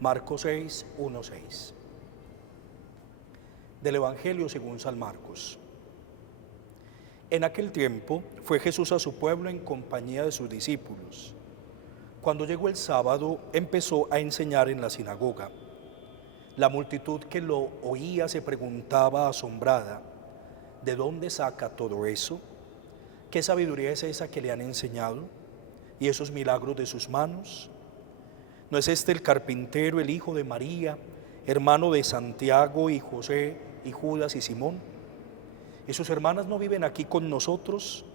Marcos 6, 1, 6. Del Evangelio según San Marcos. En aquel tiempo fue Jesús a su pueblo en compañía de sus discípulos. Cuando llegó el sábado, empezó a enseñar en la sinagoga. La multitud que lo oía se preguntaba asombrada: ¿de dónde saca todo eso? ¿Qué sabiduría es esa que le han enseñado? ¿Y esos milagros de sus manos? ¿No es este el carpintero, el hijo de María, hermano de Santiago y José y Judas y Simón? ¿Y sus hermanas no viven aquí con nosotros?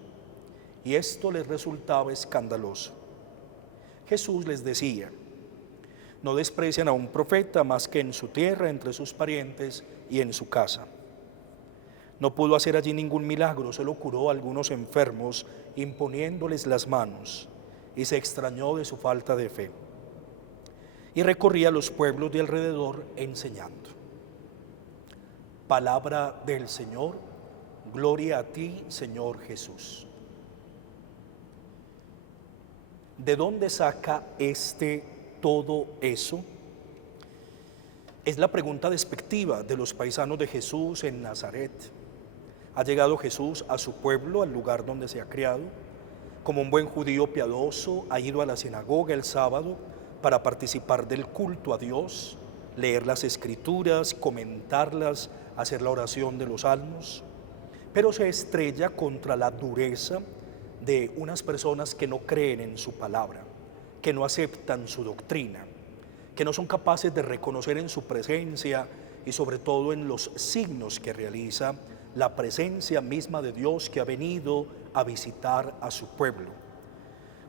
Y esto les resultaba escandaloso. Jesús les decía: no desprecian a un profeta más que en su tierra, entre sus parientes y en su casa. No pudo hacer allí ningún milagro, solo curó a algunos enfermos imponiéndoles las manos, y se extrañó de su falta de fe. Y recorría los pueblos de alrededor enseñando. Palabra del Señor, gloria a ti, Señor Jesús. ¿De dónde saca todo eso? Es la pregunta despectiva de los paisanos de Jesús en Nazaret. Ha llegado Jesús a su pueblo, al lugar donde se ha criado. Como un buen judío piadoso, ha ido a la sinagoga el sábado para participar del culto a Dios, leer las escrituras, comentarlas, hacer la oración de los salmos. Pero se estrella contra la dureza de unas personas que no creen en su palabra, que no aceptan su doctrina, que no son capaces de reconocer en su presencia y sobre todo en los signos que realiza la presencia misma de Dios que ha venido a visitar a su pueblo.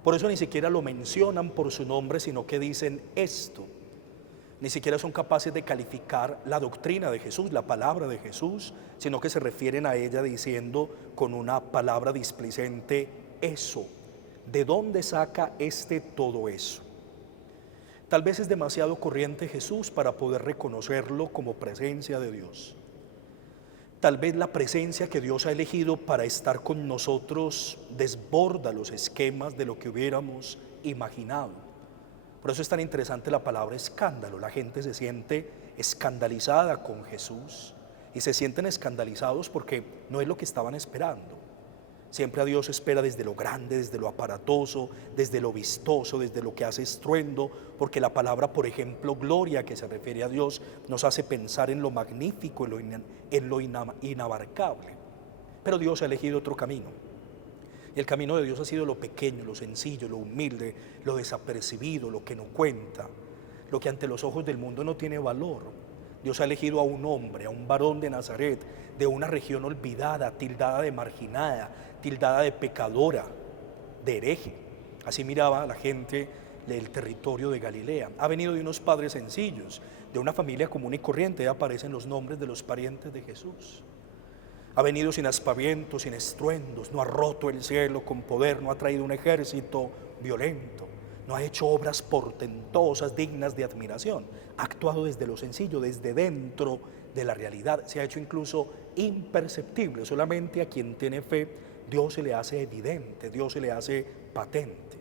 Por eso ni siquiera lo mencionan por su nombre, sino que dicen esto. Ni siquiera son capaces de calificar la doctrina de Jesús, la palabra de Jesús, sino que se refieren a ella diciendo con una palabra displicente: eso. ¿De dónde saca todo eso? Tal vez es demasiado corriente Jesús para poder reconocerlo como presencia de Dios. Tal vez la presencia que Dios ha elegido para estar con nosotros desborda los esquemas de lo que hubiéramos imaginado. Por eso es tan interesante la palabra escándalo. La gente se siente escandalizada con Jesús y se sienten escandalizados porque no es lo que estaban esperando. Siempre a Dios espera desde lo grande, desde lo aparatoso, desde lo vistoso, desde lo que hace estruendo, porque la palabra, por ejemplo, gloria, que se refiere a Dios, nos hace pensar en lo magnífico, en lo inabarcable. Pero Dios ha elegido otro camino. Y el camino de Dios ha sido lo pequeño, lo sencillo, lo humilde, lo desapercibido, lo que no cuenta, lo que ante los ojos del mundo no tiene valor. Dios ha elegido a un hombre, a un varón de Nazaret, de una región olvidada, tildada de marginada, tildada de pecadora, de hereje. Así miraba a la gente del territorio de Galilea. Ha venido de unos padres sencillos, de una familia común y corriente. Ya aparecen los nombres de los parientes de Jesús. Ha venido sin aspavientos, sin estruendos, no ha roto el cielo con poder, no ha traído un ejército violento, no ha hecho obras portentosas dignas de admiración. Ha actuado desde lo sencillo, desde dentro de la realidad. Se ha hecho incluso imperceptible. Solamente a quien tiene fe, Dios se le hace evidente, Dios se le hace patente.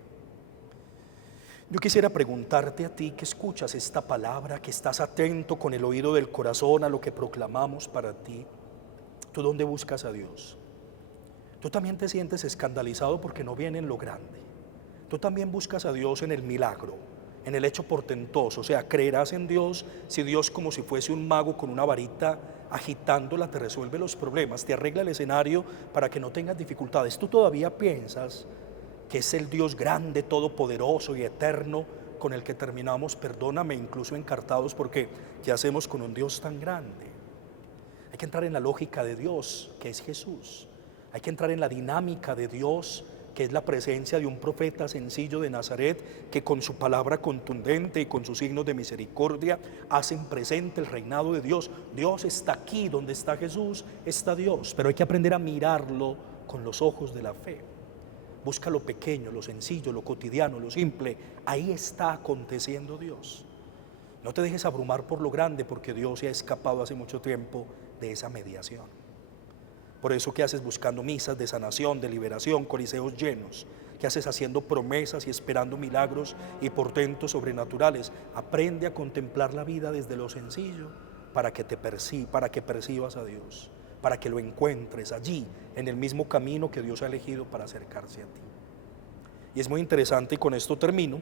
Yo quisiera preguntarte a ti que escuchas esta palabra, que estás atento con el oído del corazón a lo que proclamamos para ti. ¿Tú dónde buscas a Dios? ¿Tú también te sientes escandalizado porque no viene en lo grande? ¿Tú también buscas a Dios en el milagro, en el hecho portentoso? O sea, ¿creerás en Dios si Dios, como si fuese un mago con una varita agitándola, te resuelve los problemas, te arregla el escenario para que no tengas dificultades? ¿Tú todavía piensas que es el Dios grande, todopoderoso y eterno con el que terminamos, perdóname, incluso encartados? Porque ¿qué hacemos con un Dios tan grande? Hay que entrar en la lógica de Dios, que es Jesús. Hay que entrar en la dinámica de Dios, que es la presencia de un profeta sencillo de Nazaret, que con su palabra contundente y con sus signos de misericordia hacen presente el reinado de Dios. Dios está aquí, donde está Jesús, está Dios, pero hay que aprender a mirarlo con los ojos de la fe. Busca lo pequeño, lo sencillo, lo cotidiano, lo simple. Ahí está aconteciendo Dios. No te dejes abrumar por lo grande, porque Dios se ha escapado hace mucho tiempo de esa mediación. Por eso, ¿qué haces buscando misas de sanación, de liberación, coliseos llenos? ¿Qué haces haciendo promesas y esperando milagros y portentos sobrenaturales? Aprende a contemplar la vida desde lo sencillo para que para que percibas a Dios, para que lo encuentres allí, en el mismo camino que Dios ha elegido para acercarse a ti. Y es muy interesante, y con esto termino,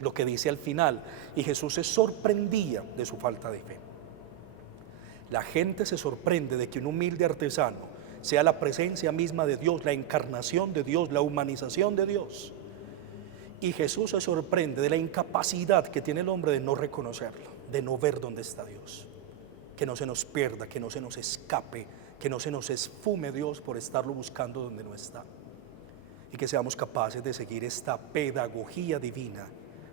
lo que dice al final: y Jesús se sorprendía de su falta de fe. La gente se sorprende de que un humilde artesano sea la presencia misma de Dios, la encarnación de Dios, la humanización de Dios. Y Jesús se sorprende de la incapacidad que tiene el hombre de no reconocerlo, de no ver dónde está Dios. Que no se nos pierda, que no se nos escape, que no se nos esfume Dios por estarlo buscando donde no está. Y que seamos capaces de seguir esta pedagogía divina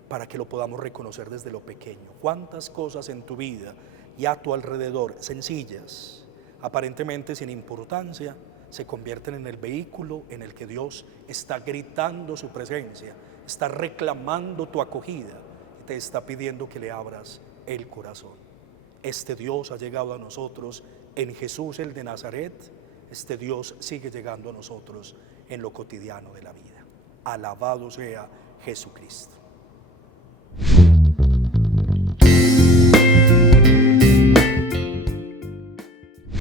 para que lo podamos reconocer desde lo pequeño. ¿Cuántas cosas en tu vida y a tu alrededor, sencillas, aparentemente sin importancia, se convierten en el vehículo en el que Dios está gritando su presencia, está reclamando tu acogida y te está pidiendo que le abras el corazón? Este Dios ha llegado a nosotros en Jesús el de Nazaret. Este Dios sigue llegando a nosotros en lo cotidiano de la vida. Alabado sea Jesucristo.